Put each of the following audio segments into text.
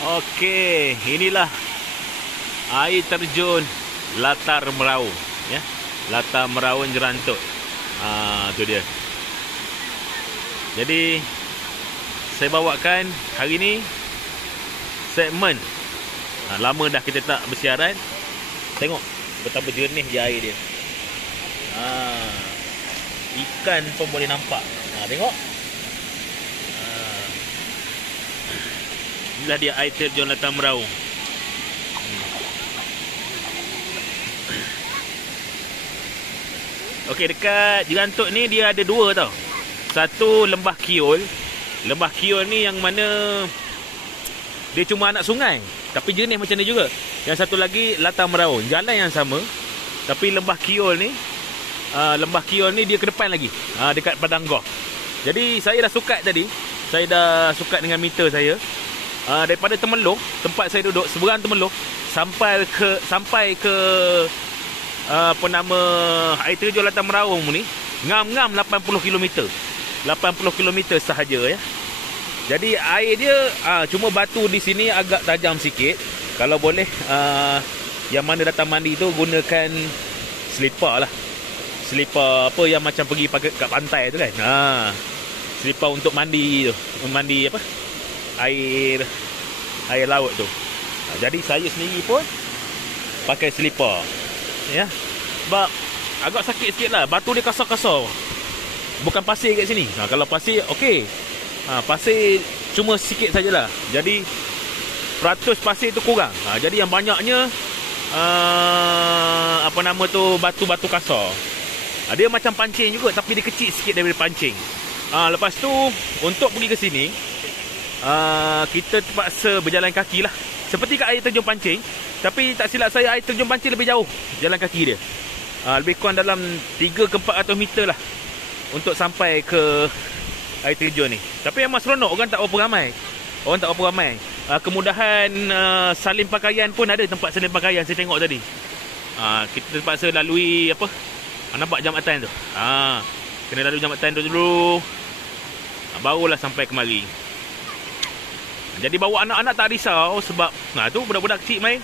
Okey, inilah air terjun Latar Meraung, ya. Latar Meraung Jerantut. Tu dia. Jadi saya bawakan hari ni segmen lama dah kita tak bersiaran. Tengok betapa jernih je air dia. Ikan pun boleh nampak. Tengok. Inilah dia air terjun Latar Meraung. Okey, dekat Jerantut ni dia ada dua tau. Satu Lembah Kiul. Lembah Kiul ni yang mana dia cuma anak sungai, tapi jernih macam ni juga. Yang satu lagi Latar Meraung, jalan yang sama, tapi Lembah Kiul ni Lembah Kiul ni dia ke depan lagi, dekat Padang Golf. Jadi saya dah sukat tadi. Saya dah sukat dengan meter saya. Daripada Temeloh, tempat saya duduk seberang Temeloh, sampai ke apa nama air terjun Latar Meraung ni, ngam-ngam 80 km. 80 km sahaja, ya. Jadi air dia cuma batu di sini agak tajam sikit. Kalau boleh yang mana datang mandi tu gunakan selipar lah. Selipar apa yang macam pergi kat pantai tu kan. Selipar untuk mandi tu. Mandi apa? Air laut tu. Jadi saya sendiri pun pakai selipar, ya. Sebab agak sakit sikit lah. Batu dia kasar-kasar. Bukan pasir kat sini. Kalau pasir okey. Pasir cuma sikit sajalah. Jadi peratus pasir tu kurang. Jadi yang banyaknya apa nama tu, batu-batu kasar. Dia macam pancing juga, tapi dia kecil sikit daripada pancing. Lepas tu untuk pergi ke sini, kita terpaksa berjalan kaki lah. Seperti kat air terjun pancing, tapi tak silap saya air terjun pancing lebih jauh jalan kaki dia. Lebih kurang dalam 3 ke 400 meter lah untuk sampai ke air terjun ni. Tapi memang seronok, orang tak berapa ramai. Kemudahan salin pakaian pun ada, tempat salin pakaian saya tengok tadi. Kita terpaksa lalui apa? Nampak jambatan tu. Kena lalui jambatan tu dulu. Barulah sampai kemari. Jadi bawa anak-anak tak risau sebab tu budak-budak kecil main.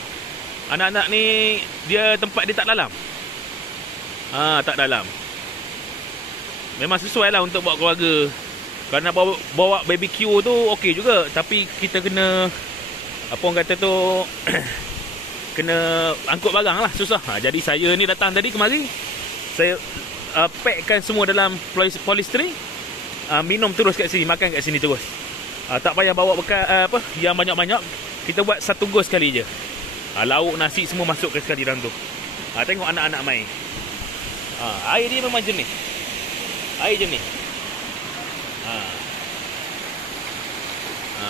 Anak-anak ni dia tempat dia tak dalam. Tak dalam. Memang sesuai lah untuk bawa keluarga. Kerana bawa BBQ tu okey juga, tapi kita kena apa orang kata tu kena angkut barang lah, susah. Jadi saya ni datang tadi kemari, saya packkan semua dalam polystyrene. Minum terus kat sini, makan kat sini terus. Tak payah bawa bekal apa yang banyak-banyak. Kita buat satu gos sekali je. Lauk, nasi semua masuk ke sekali dalam tu. Tengok anak-anak main. Air dia memang jernih. Air jernih.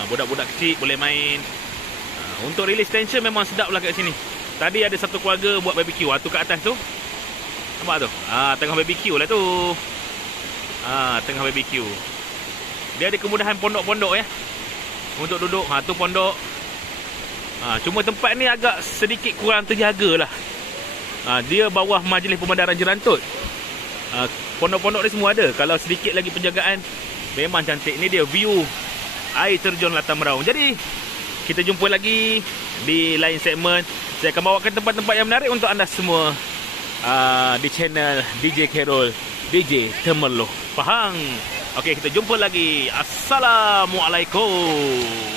Budak-budak kecil boleh main. Untuk release tension memang sedap lah kat sini. Tadi ada satu keluarga buat BBQ. Tu kat atas tu, nampak tu? Tengah BBQ lah tu. Tengah BBQ. Dia ada kemudahan pondok-pondok, ya, untuk duduk. Tu pondok. Cuma tempat ni agak sedikit kurang terjaga lah. Dia bawah Majlis Pemandaran Jerantut. Pondok-pondok ni semua ada. Kalau sedikit lagi penjagaan, memang cantik. Ni dia view air terjun Latar Meraung. Jadi kita jumpa lagi di lain segmen. Saya akan bawakan tempat-tempat yang menarik untuk anda semua di channel DJ Carol, DJ Temeloh Pahang. Okey, kita jumpa lagi. Assalamualaikum.